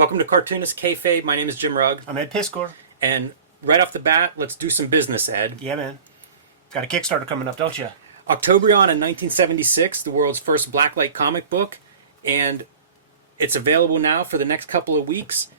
Welcome to Cartoonist Kayfabe. My name is Jim Rugg. I'm Ed Piskor. And right off the bat, let's do some business, Ed. Yeah, man. Got a Kickstarter coming up, don't you? Octobrion in 1976, the world's first blacklight comic book, and it's available now for the next couple of weeks.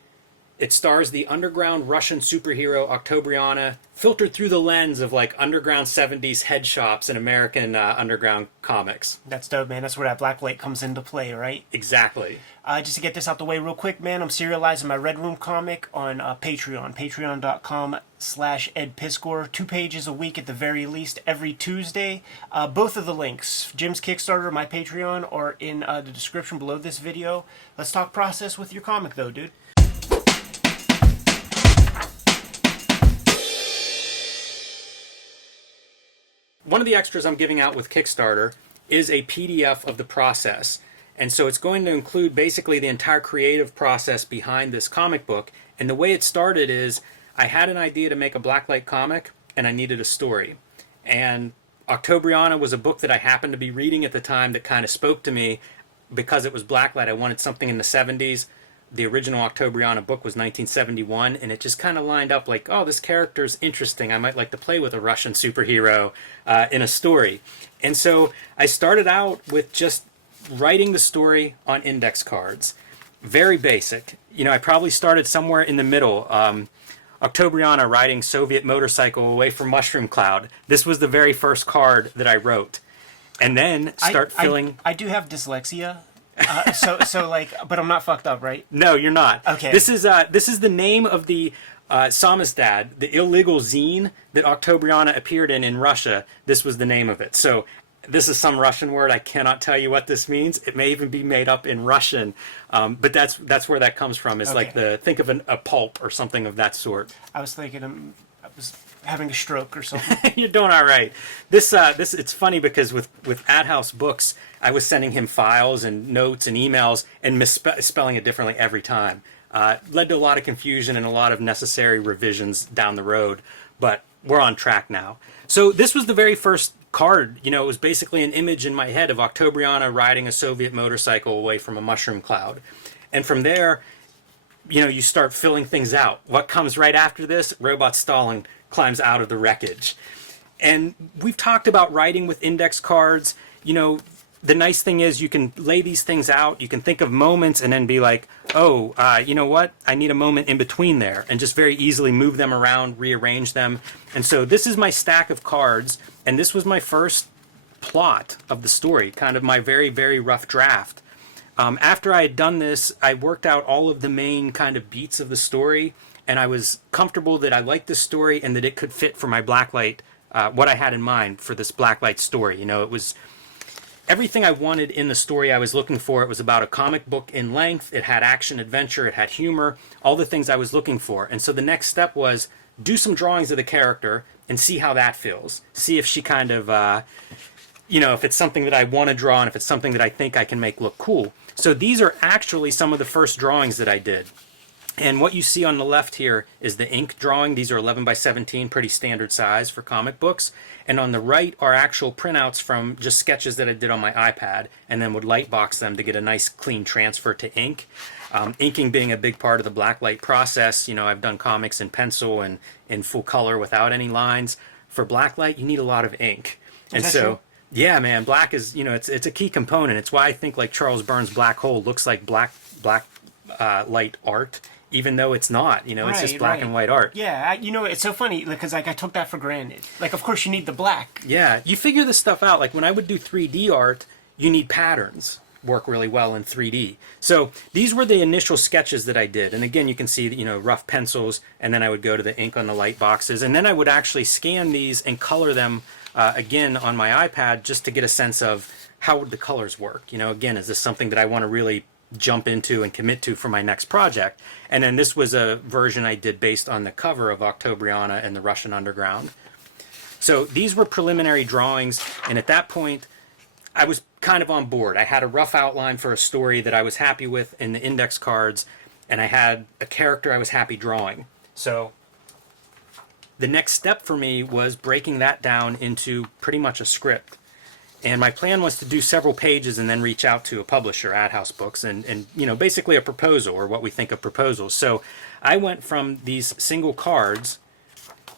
It stars the underground Russian superhero Octobriana, filtered through the lens of like underground 70s head shops in American underground comics. That's dope, man. That's where that blacklight comes into play, right? Exactly. Just to get this out the way real quick, man, I'm serializing my Red Room comic on Patreon. Patreon.com/Ed Piskor. 2 pages a week at the very least every Tuesday. Both of the links, Jim's Kickstarter, my Patreon, are in the description below this video. Let's talk process with your comic, though, dude. One of the extras I'm giving out with Kickstarter is a PDF of the process. And so it's going to include basically the entire creative process behind this comic book. And the way it started is I had an idea to make a blacklight comic and I needed a story. And Octobriana was a book that I happened to be reading at the time that kind of spoke to me because it was blacklight. I wanted something in the 70s. The original Octobriana book was 1971, and it just kind of lined up like, oh, this character's interesting. I might like to play with a Russian superhero in a story. And so I started out with just writing the story on index cards. Very basic. You know, I probably started somewhere in the middle. Octobriana riding Soviet motorcycle away from Mushroom Cloud. This was the very first card that I wrote. And then filling... I do have dyslexia. So like, but I'm not fucked up, right? No, you're not. Okay. This is the name of the Samizdat, the illegal zine that Octobriana appeared in Russia. This was the name of it. So this is some Russian word. I cannot tell you what this means. It may even be made up in Russian, but that's where that comes from. Is okay. Like think of a pulp or something of that sort. I was thinking I was having a stroke or something. You're doing all right. This it's funny because with Ad House Books, I was sending him files and notes and emails and misspelling it differently every time. Led to a lot of confusion and a lot of necessary revisions down the road, but we're on track now. So this was the very first card. You know, it was basically an image in my head of Octobriana riding a Soviet motorcycle away from a mushroom cloud. And from there, you know, you start filling things out. What comes right after this? Robot Stalin climbs out of the wreckage. And we've talked about writing with index cards. You know, the nice thing is you can lay these things out. You can think of moments and then be like, oh, you know what? I need a moment in between there, and just very easily move them around, rearrange them. And so this is my stack of cards, and this was my first plot of the story, kind of my very, very rough draft. After I had done this, I worked out all of the main kind of beats of the story, and I was comfortable that I liked this story and that it could fit for my blacklight, what I had in mind for this blacklight story. You know, it was everything I wanted in the story I was looking for. It was about a comic book in length. It had action, adventure. It had humor, all the things I was looking for. And so the next step was do some drawings of the character and see how that feels. See if she kind of, you know, if it's something that I want to draw and if it's something that I think I can make look cool. So these are actually some of the first drawings that I did. And what you see on the left here is the ink drawing. These are 11 by 17, pretty standard size for comic books. And on the right are actual printouts from just sketches that I did on my iPad, and then would lightbox them to get a nice clean transfer to ink. Inking being a big part of the blacklight process. You know, I've done comics in pencil and in full color without any lines. For blacklight, you need a lot of ink. And so, true? Yeah, man, black is, you know, it's a key component. It's why I think like Charles Burns' Black Hole looks like black light art, even though it's not, you know, it's just black and white art. Yeah, you know, it's so funny because like I took that for granted. Like, of course you need the black. Yeah, you figure this stuff out. Like when I would do 3D art, you need patterns. Work really well in 3D. So these were the initial sketches that I did. And again, you can see, you know, rough pencils, and then I would go to the ink on the light boxes, and then I would actually scan these and color them again on my iPad just to get a sense of how would the colors work. You know, again, is this something that I want to really jump into and commit to for my next project? And then this was a version I did based on the cover of Octobriana and the Russian Underground. So these were preliminary drawings, and at that point I was kind of on board. I had a rough outline for a story that I was happy with in the index cards, and I had a character I was happy drawing. So the next step for me was breaking that down into pretty much a script. And my plan was to do several pages and then reach out to a publisher, AdHouse Books, and basically a proposal, or what we think of proposals. So I went from these single cards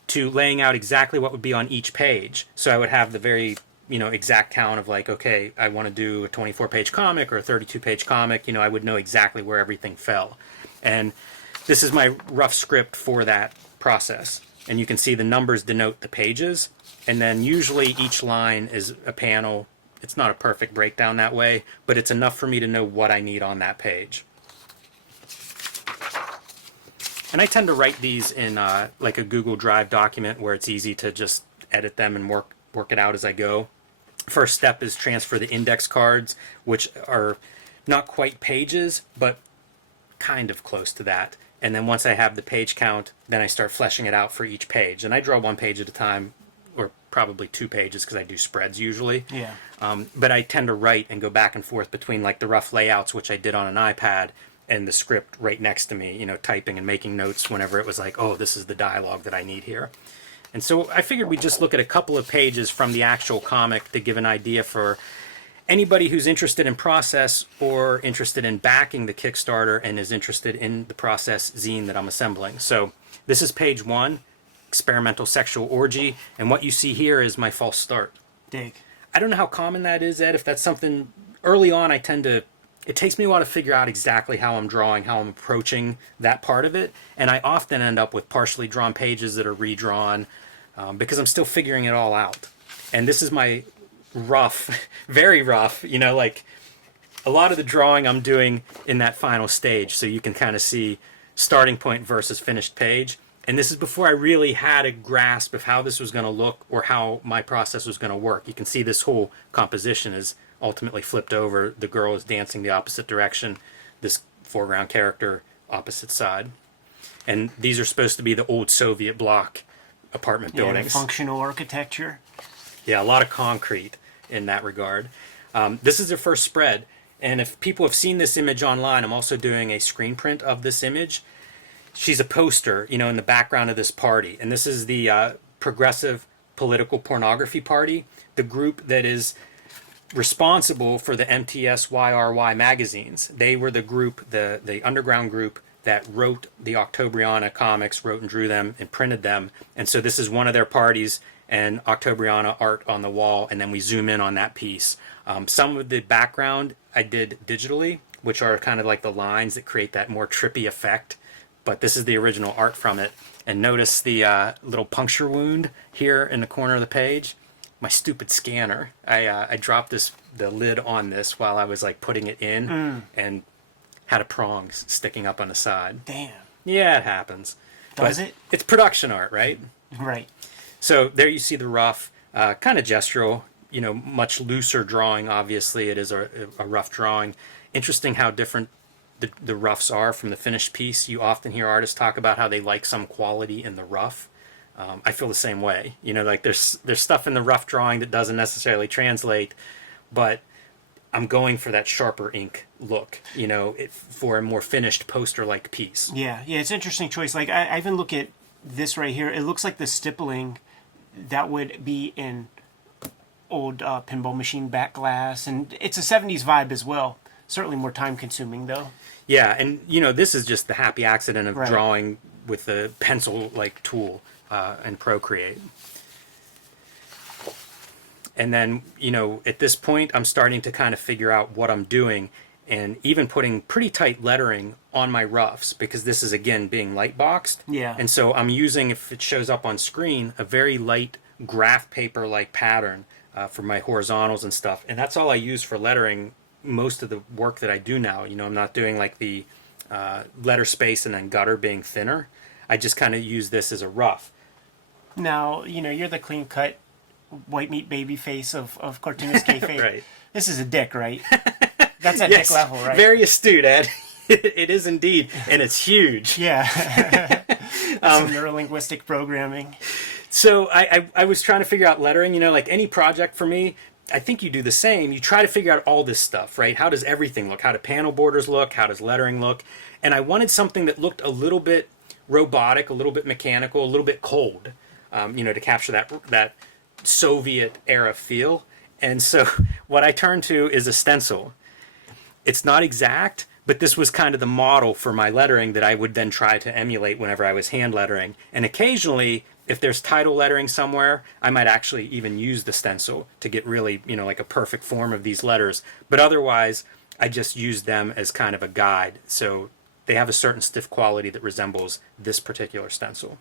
to laying out exactly what would be on each page. So I would have the very exact count of like, okay, I want to do a 24-page comic or a 32-page comic. I would know exactly where everything fell. And this is my rough script for that process. And you can see the numbers denote the pages. And then usually each line is a panel. It's not a perfect breakdown that way, but it's enough for me to know what I need on that page. And I tend to write these in like a Google Drive document where it's easy to just edit them and work it out as I go. First step is transfer the index cards, which are not quite pages, but kind of close to that. And then once I have the page count, then I start fleshing it out for each page. And I draw one page at a time, or probably 2 pages because I do spreads usually. Yeah. But I tend to write and go back and forth between like the rough layouts, which I did on an iPad, and the script right next to me, typing and making notes whenever it was like, oh, this is the dialogue that I need here. And so I figured we'd just look at a couple of pages from the actual comic to give an idea for anybody who's interested in process or interested in backing the Kickstarter and is interested in the process zine that I'm assembling. So this is page 1, Experimental Sexual Orgy, and what you see here is my false start. Dig. I don't know how common that is, Ed. If that's something early on, it takes me a while to figure out exactly how I'm drawing, how I'm approaching that part of it, and I often end up with partially drawn pages that are redrawn because I'm still figuring it all out. And this is my rough, very rough, like a lot of the drawing I'm doing in that final stage, so you can kind of see starting point versus finished page. And this is before I really had a grasp of how this was going to look or how my process was going to work. You can see this whole composition is ultimately flipped over. The girl is dancing the opposite direction, this foreground character opposite side. And these are supposed to be the old Soviet bloc apartment buildings. Functional architecture. Yeah, a lot of concrete in that regard. This is their first spread, and if people have seen this image online, I'm also doing a screen print of this image. She's a poster, in the background of this party, and this is the Progressive Political Pornography Party, the group that is responsible for the MTSYRY magazines. They were the group, the underground group that wrote the Octobriana comics, wrote and drew them and printed them. And so this is one of their parties, and Octobriana art on the wall, and then we zoom in on that piece. Some of the background I did digitally, which are kind of like the lines that create that more trippy effect. But this is the original art from it. And notice the little puncture wound here in the corner of the page. My stupid scanner. I dropped the lid on this while I was like putting it in, and had a prong sticking up on the side. Damn. Yeah, it happens. Does it? It's production art, right? Right. So there you see the rough, kind of gestural, much looser drawing. Obviously, it is a rough drawing. Interesting how different the roughs are from the finished piece. You often hear artists talk about how they like some quality in the rough. I feel the same way. Like there's stuff in the rough drawing that doesn't necessarily translate, but I'm going for that sharper ink look, for a more finished poster-like piece. Yeah, it's an interesting choice. Like I even look at this right here. It looks like the stippling that would be in old pinball machine back glass, and it's a 70s vibe as well. Certainly more time-consuming, though. Yeah, and this is just the happy accident of drawing with the pencil-like tool and Procreate. And then, at this point, I'm starting to kind of figure out what I'm doing, and even putting pretty tight lettering on my roughs, because this is, again, being light boxed. Yeah. And so I'm using, if it shows up on screen, a very light graph paper-like pattern for my horizontals and stuff. And that's all I use for lettering most of the work that I do now. I'm not doing like the letter space and then gutter being thinner. I just kind of use this as a rough. Now, you're the clean-cut white meat baby face of Cartoonist Kayfabe. Right. This is a dick, right? That's at yes, dick level, right? Very astute, Ed. It is indeed, and it's huge. Yeah. Some neurolinguistic programming. So I was trying to figure out lettering, like any project for me, I think you do the same. You try to figure out all this stuff, right? How does everything look? How do panel borders look? How does lettering look? And I wanted something that looked a little bit robotic, a little bit mechanical, a little bit cold, to capture that Soviet era feel. And so what I turned to is a stencil. It's not exact, but this was kind of the model for my lettering that I would then try to emulate whenever I was hand lettering. And occasionally, if there's title lettering somewhere, I might actually even use the stencil to get really, like a perfect form of these letters. But otherwise, I just use them as kind of a guide. So they have a certain stiff quality that resembles this particular stencil.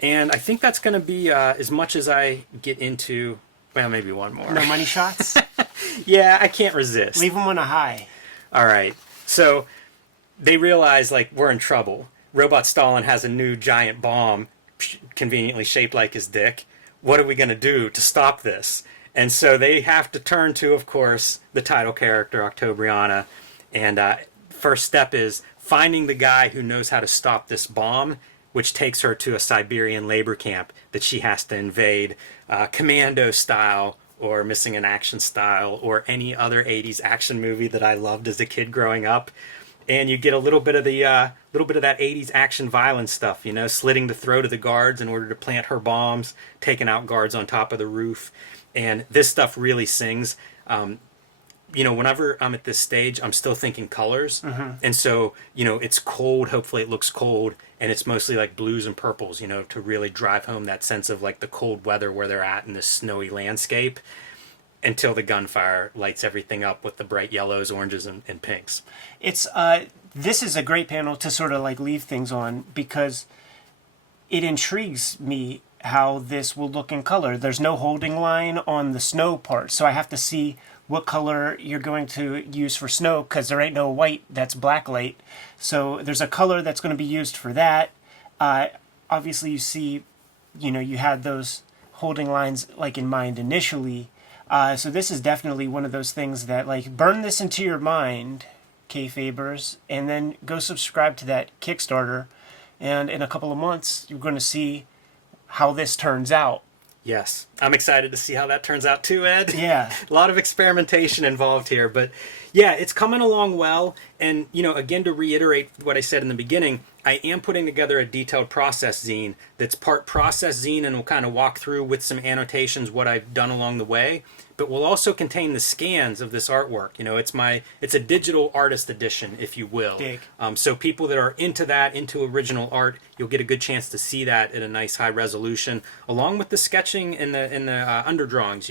And I think that's going to be as much as I get into, well, maybe one more. No money shots? Yeah, I can't resist. Leave them on a high. All right. So they realize, like, we're in trouble. Robot Stalin has a new giant bomb conveniently shaped like his dick. What are we going to do to stop this? And so they have to turn to, of course, the title character, Octobriana. And first step is finding the guy who knows how to stop this bomb, which takes her to a Siberian labor camp that she has to invade, commando style, or Missing in Action style, or any other 80s action movie that I loved as a kid growing up. And you get a little bit of that 80s action violence stuff, slitting the throat of the guards in order to plant her bombs, taking out guards on top of the roof. And this stuff really sings. Whenever I'm at this stage, I'm still thinking colors. Mm-hmm. And so, it's cold. Hopefully it looks cold. And it's mostly like blues and purples, to really drive home that sense of like the cold weather where they're at in this snowy landscape, until the gunfire lights everything up with the bright yellows, oranges, and pinks. It's this is a great panel to sort of like leave things on, because it intrigues me how this will look in color. There's no holding line on the snow part, so I have to see what color you're going to use for snow, because there ain't no white that's blacklight. So there's a color that's going to be used for that. Obviously, you see, you had those holding lines like in mind initially. So this is definitely one of those things that, like, burn this into your mind, Kayfabers, and then go subscribe to that Kickstarter. And in a couple of months, you're going to see how this turns out. Yes, I'm excited to see how that turns out too, Ed. Yeah. A lot of experimentation involved here, but yeah, it's coming along well. And, again, to reiterate what I said in the beginning, I am putting together a detailed process zine that's part process zine, and we'll kind of walk through with some annotations what I've done along the way, but will also contain the scans of this artwork. It's a digital artist edition, if you will. Dig. So people that are into original art, you'll get a good chance to see that at a nice high resolution, along with the sketching and the underdrawings.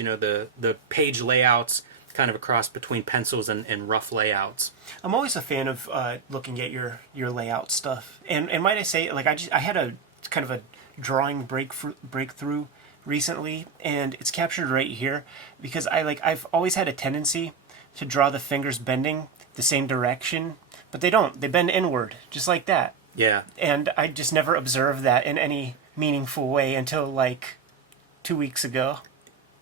The page layouts, kind of a cross between pencils and rough layouts. I'm always a fan of looking at your layout stuff, and might I say, like, I had a kind of a drawing breakthrough recently, and it's captured right here, because I've always had a tendency to draw the fingers bending the same direction, but they don't. They bend inward, just like that. Yeah. And I just never observed that in any meaningful way until like 2 weeks ago.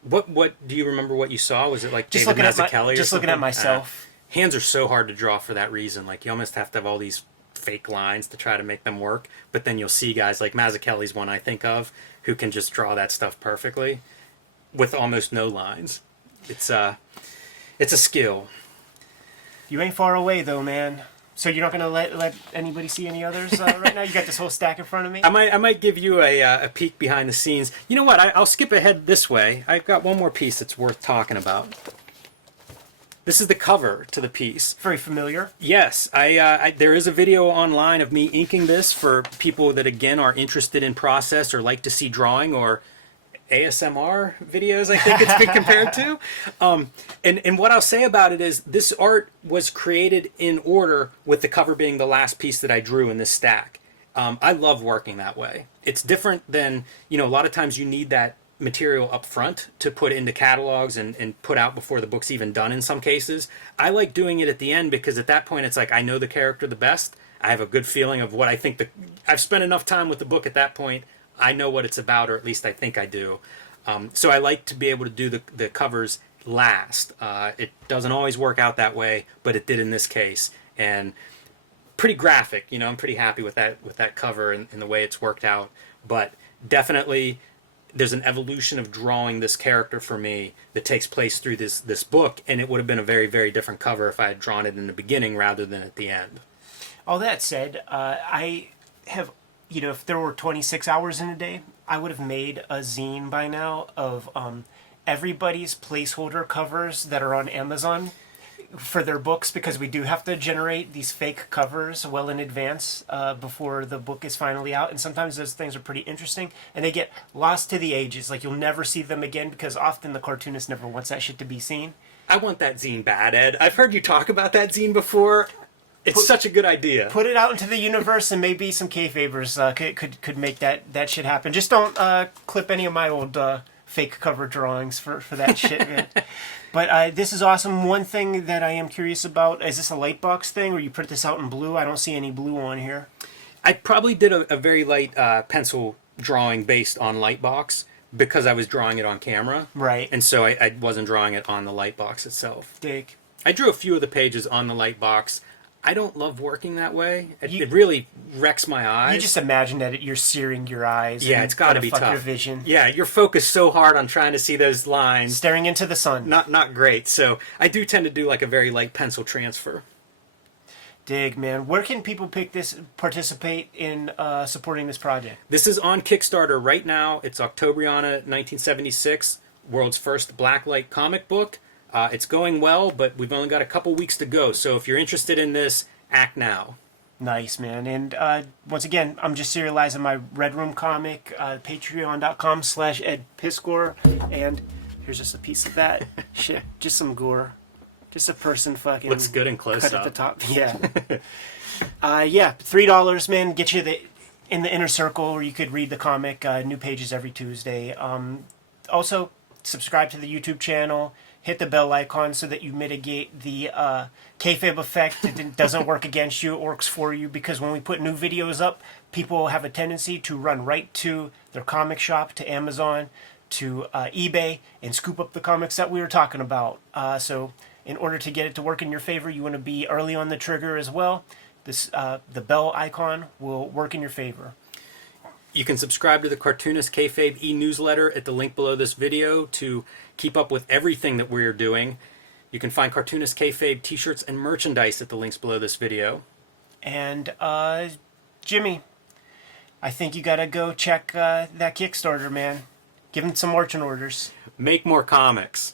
What do you remember what you saw? Was it like Just David looking at Mazzucchelli or just looking something? at myself. Hands are so hard to draw for that reason. Like, you almost have to have all these fake lines to try to make them work. But then you'll see guys like Mazzucchelli's one I think of, who can just draw that stuff perfectly with almost no lines. It's a skill. You ain't far away though, man. So you're not gonna let anybody see any others right now? You got this whole stack in front of me. I might give you a peek behind the scenes. You know what? I'll skip ahead this way. I've got one more piece that's worth talking about. This is the cover to the piece. Very familiar. Yes, there is a video online of me inking this for people that, again, are interested in process or like to see drawing, or ASMR videos, I think it's been compared to. And what I'll say about it is this art was created in order, with the cover being the last piece that I drew in this stack. I love working that way. It's different than, a lot of times you need that material up front to put into catalogs and put out before the book's even done in some cases. I like doing it at the end, because at that point it's like I know the character the best. I have a good feeling of what I think I've spent enough time with the book at that point. I know what it's about, or at least I think I do. So I like to be able to do the covers last. It doesn't always work out that way, but it did in this case. And pretty graphic, I'm pretty happy with that cover and the way it's worked out. But definitely there's an evolution of drawing this character for me that takes place through this book, and it would have been a very, very different cover if I had drawn it in the beginning rather than at the end. All that said, I have, if there were 26 hours in a day, I would have made a zine by now of everybody's placeholder covers that are on Amazon for their books, because we do have to generate these fake covers well in advance before the book is finally out, and sometimes those things are pretty interesting and they get lost to the ages. Like, you'll never see them again because often the cartoonist never wants that shit to be seen. I want that zine bad, Ed. I've heard you talk about that zine before. It's such a good idea. Put it out into the universe, and maybe some Kayfabers could make that shit happen. Just don't clip any of my old fake cover drawings for that shit, man. But this is awesome. One thing that I am curious about, is this a Lightbox thing, or you print this out in blue? I don't see any blue on here. I probably did a very light pencil drawing based on Lightbox because I was drawing it on camera. Right. And so I wasn't drawing it on the Lightbox itself. Dig. I drew a few of the pages on the Lightbox. I don't love working that way. It really wrecks my eyes. You just imagine that you're searing your eyes. Yeah, it's got to be fuck tough. Your vision. Yeah, you're focused so hard on trying to see those lines. Staring into the sun. Not great. So I do tend to do like a very light pencil transfer. Dig, man. Where can people participate in supporting this project? This is on Kickstarter right now. It's Octobriana 1976, world's first blacklight comic book. It's going well, but we've only got a couple weeks to go. So if you're interested in this, act now. Nice, man. And once again, I'm just serializing my Red Room comic, patreon.com/edpiscor. And here's just a piece of that. Shit, just some gore. Just a person fucking... Looks good and close cut up. at the top. Yeah. Yeah, $3, man. Get you in the inner circle where you could read the comic. New pages every Tuesday. Also, subscribe to the YouTube channel. Hit the bell icon so that you mitigate the kayfabe effect. It doesn't work against you, it works for you, because when we put new videos up, people have a tendency to run right to their comic shop, to Amazon, to eBay, and scoop up the comics that we were talking about. So in order to get it to work in your favor, you want to be early on the trigger as well. The bell icon will work in your favor. You can subscribe to the Cartoonist Kayfabe e-newsletter at the link below this video to keep up with everything that we're doing. You can find Cartoonist Kayfabe t-shirts and merchandise at the links below this video. And Jimmy, I think you gotta go check that Kickstarter, man. Give him some marching orders. Make more comics.